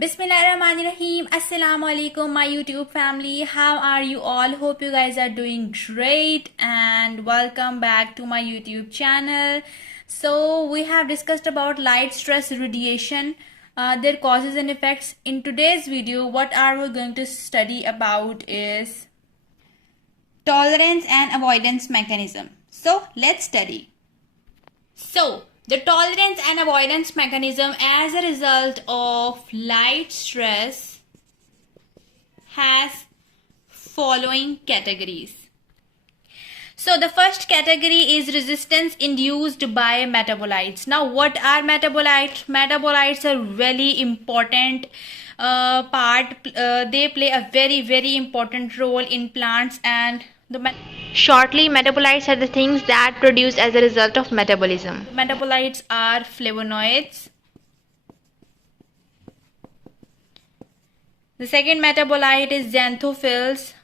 Bismillahirrahmanirrahim. Assalamu alaikum, my YouTube family. How are you all? Hope you guys are doing great and welcome back to my YouTube channel. So we have discussed about light stress radiation, their causes and effects. In today's video, what are we going to study about is tolerance and avoidance mechanism. So let's study. So the tolerance and avoidance mechanism as a result of light stress has following categories. So the first category is resistance induced by metabolites. Now what are metabolites? Metabolites are really important part. They play a very important role in plants, and shortly, metabolites are the things that produce as a result of metabolism. Metabolites are flavonoids. The second metabolite is xanthophylls.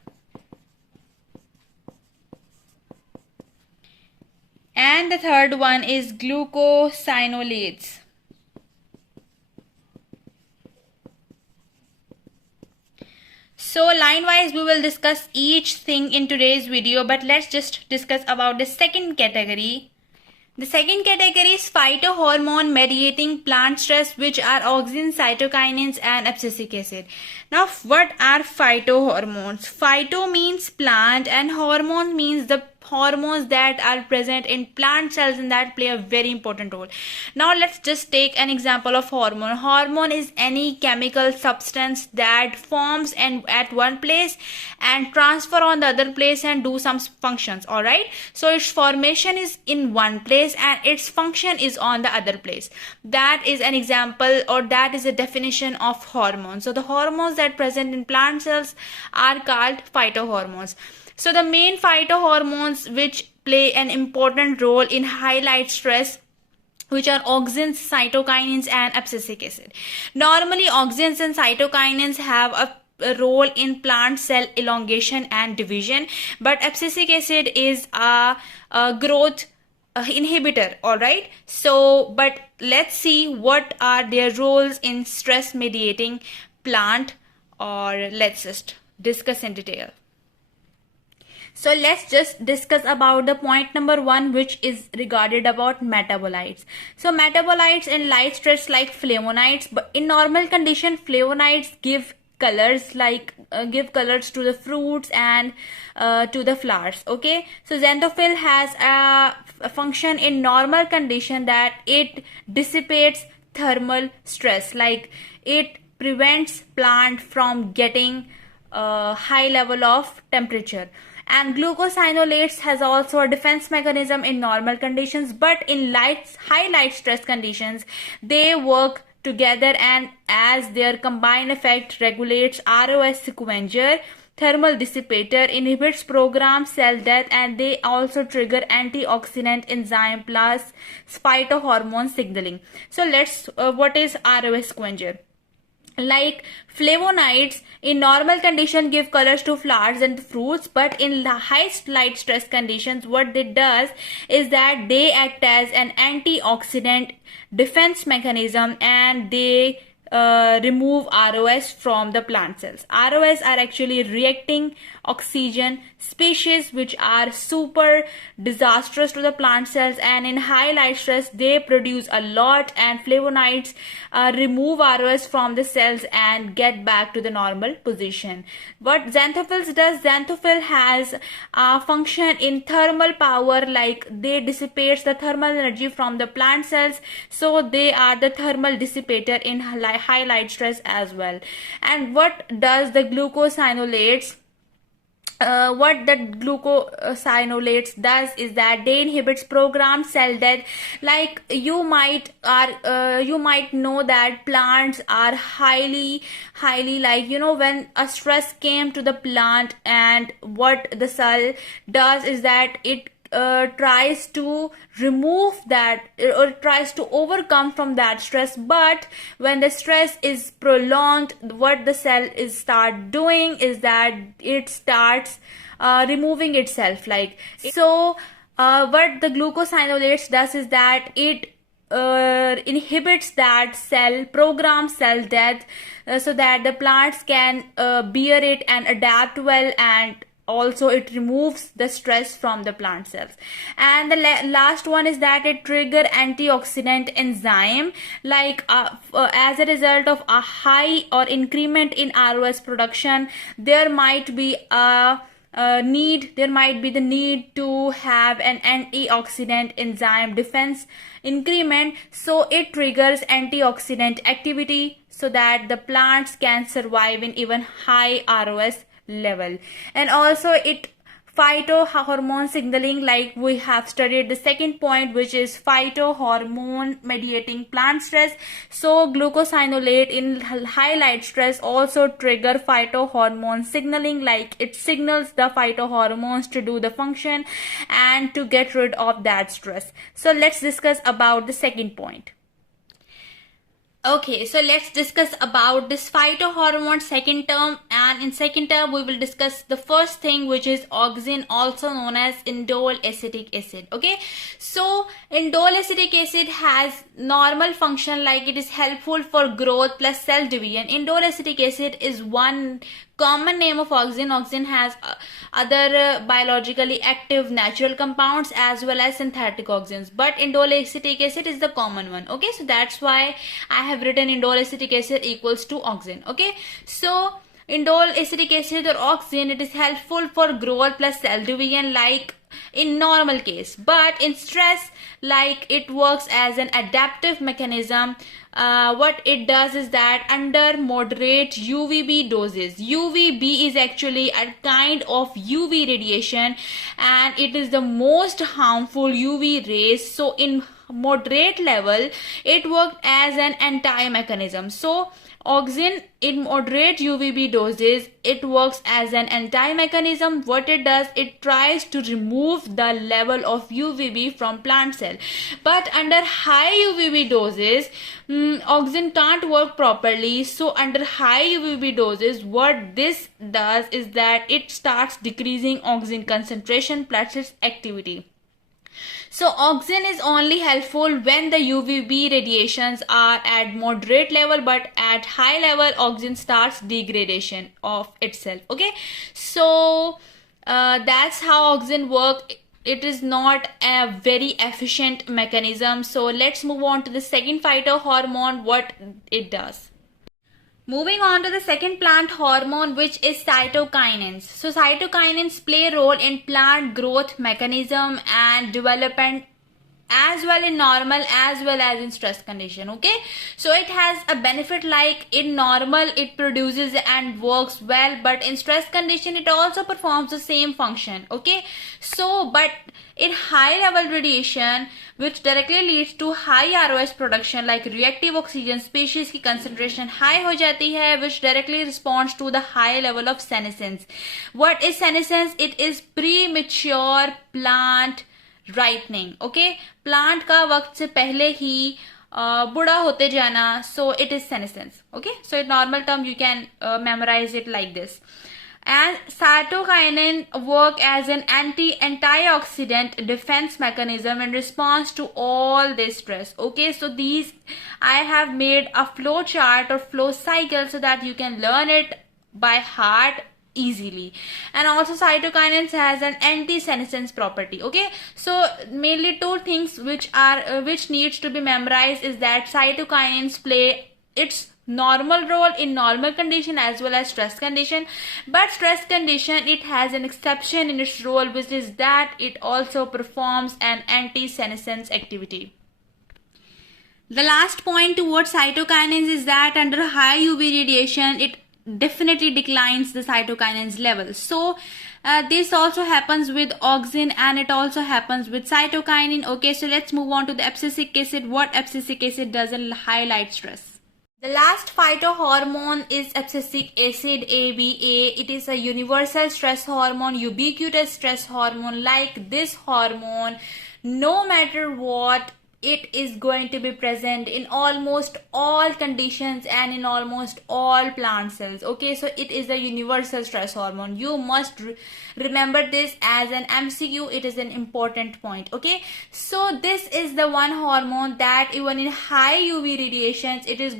And the third one is glucosinolates. So line-wise we will discuss each thing in today's video, but let's just discuss about the second category. The second category is phytohormone mediating plant stress, which are auxin, cytokines and abscisic acid. Now what are phytohormones? Phyto means plant and hormone means the hormones that are present in plant cells and that play a very important role. Now let's just take an example of hormone. Hormone is any chemical substance that forms at one place and transfer on the other place and do some functions. Alright, so its formation is in one place and its function is on the other place. That is an example, or that is a definition of hormone. So the hormones that present in plant cells are called phytohormones. So the main phytohormones which play an important role in highlight stress, which are auxins, cytokines and abscisic acid. Normally auxins and cytokines have a role in plant cell elongation and division, but abscisic acid is a growth inhibitor. All right, so but let's see what are their roles in stress mediating plant, or let's just discuss in detail. So let's just discuss about the point number 1, which is regarded about metabolites. So metabolites in light stress like flavonoids, but in normal condition flavonoids give colors, like give colors to the fruits and to the flowers. Okay, so xanthophyll has a function in normal condition that it dissipates thermal stress, like it prevents plant from getting high level of temperature. And glucosinolates has also a defense mechanism in normal conditions, but in high light stress conditions they work together, and as their combined effect regulates ROS sequencing, thermal dissipator, inhibits programmed cell death, and they also trigger antioxidant enzyme plus phytohormone signaling. So let's what is ROS sequencing? Like flavonoids in normal condition give colors to flowers and fruits, but in the highest light stress conditions what they does is that they act as an antioxidant defense mechanism and they remove ROS from the plant cells. ROS are actually reacting oxygen species which are super disastrous to the plant cells, and in high light stress they produce a lot, and flavonoids remove ROS from the cells and get back to the normal position. What xanthophylls does, xanthophylls has a function in thermal power, like they dissipates the thermal energy from the plant cells, so they are the thermal dissipator in high light stress as well. And what does the glucosinolates? What the glucosinolates does is that they inhibits programmed cell death. Like you might know that plants are highly like, you know, when a stress came to the plant, and what the cell does is that it tries to remove that or tries to overcome from that stress, but when the stress is prolonged, what the cell is start doing is that it starts removing itself. Like so what the glucosinolates does is that it inhibits that programs cell death, so that the plants can bear it and adapt well, and also it removes the stress from the plant cells. And the last one is that it trigger antioxidant enzyme, like as a result of a high or increment in ROS production, there might be the need to have an antioxidant enzyme defense increment, so it triggers antioxidant activity so that the plants can survive in even high ROS level. And also it phytohormone signaling, like we have studied the second point, which is phytohormone mediating plant stress. So glucosinolate in high light stress also trigger phytohormone signaling, like it signals the phytohormones to do the function and to get rid of that stress. So let's discuss about the second point. Okay, so let's discuss about this phytohormone second term, and in second term we will discuss the first thing, which is auxin, also known as indole acetic acid. Okay, so indole acetic acid has normal function, like it is helpful for growth plus cell division. Indole acetic acid is one common name of auxin. Auxin has other biologically active natural compounds as well as synthetic auxins, but indole acetic acid is the common one. Okay, so that's why I have written indole acetic acid equals to auxin. Okay, so indole acetic acid or auxin, it is helpful for growth plus cell division, like in normal case, but in stress, like it works as an adaptive mechanism. What it does is that under moderate UVB doses, UVB is actually a kind of UV radiation and it is the most harmful UV rays. So in moderate level it worked as an anti-mechanism. So auxin in moderate UVB doses, it works as an anti-mechanism. What it does, it tries to remove the level of UVB from plant cell. But under high UVB doses, auxin can't work properly. So under high UVB doses, what this does is that it starts decreasing auxin concentration plus its activity. So auxin is only helpful when the UVB radiations are at moderate level, but at high level auxin starts degradation of itself. Okay, so that's how auxin works. It is not a very efficient mechanism. So let's move on to the second phytohormone, what it does. Moving on to the second plant hormone, which is cytokines. So cytokines play a role in plant growth mechanism and development as well in normal as well as in stress condition. Okay, so it has a benefit, like in normal it produces and works well, but in stress condition it also performs the same function. Okay, so but in high level radiation, which directly leads to high ROS production, like reactive oxygen species की concentration high हो जाती है, which directly responds to the high level of senescence. What is senescence? It is premature plant ripening. Okay, plant का वक्त से पहले ही बुढ़ा होते जाना, so it is senescence. Okay, so in normal term you can memorize it like this. And cytokinin work as an antioxidant defense mechanism in response to all this stress. Okay, so these I have made a flow chart or flow cycle so that you can learn it by heart easily. And also cytokinins has an anti-senescence property. Okay, so mainly two things which needs to be memorized is that cytokinins play its normal role in normal condition as well as stress condition, but stress condition it has an exception in its role, which is that it also performs an anti-senescence activity. The last point towards cytokinins is that under high UV radiation it definitely declines the cytokinins level. So this also happens with auxin and it also happens with cytokinin. Okay, so let's move on to the abscisic acid. What abscisic acid does in high light stress? The last phytohormone is abscisic acid, ABA. It is a universal stress hormone, ubiquitous stress hormone. Like this hormone, no matter what it is going to be present in almost all conditions and in almost all plant cells. Okay, so it is a universal stress hormone. You must remember this as an MCQ. It is an important point. Okay, so this is the one hormone that even in high UV radiations, it is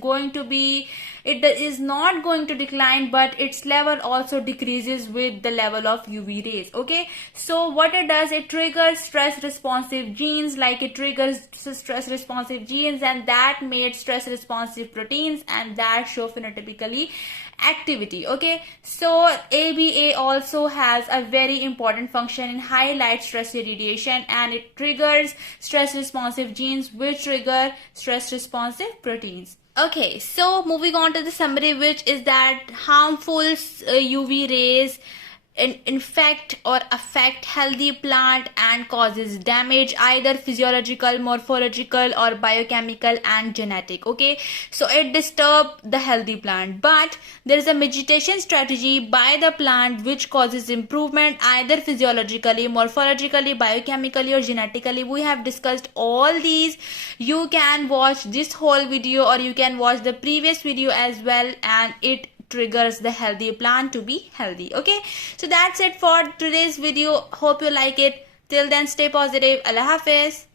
not going to decline, but its level also decreases with the level of UV rays. Okay, so what it does, it triggers stress responsive genes, like it triggers stress responsive genes, and that made stress responsive proteins, and that show phenotypically activity. Okay, so ABA also has a very important function in high light stress irradiation, and it triggers stress responsive genes which trigger stress responsive proteins. Okay, so moving on to the summary, which is that harmful UV rays infect or affect healthy plant and causes damage, either physiological, morphological, or biochemical and genetic. Okay, so it disturbs the healthy plant, but there is a mitigation strategy by the plant which causes improvement either physiologically, morphologically, biochemically, or genetically. We have discussed all these. You can watch this whole video or you can watch the previous video as well, and it triggers the healthy plant to be healthy. Okay, so that's it for today's video. Hope you like it. Till then, stay positive. Allah Hafiz.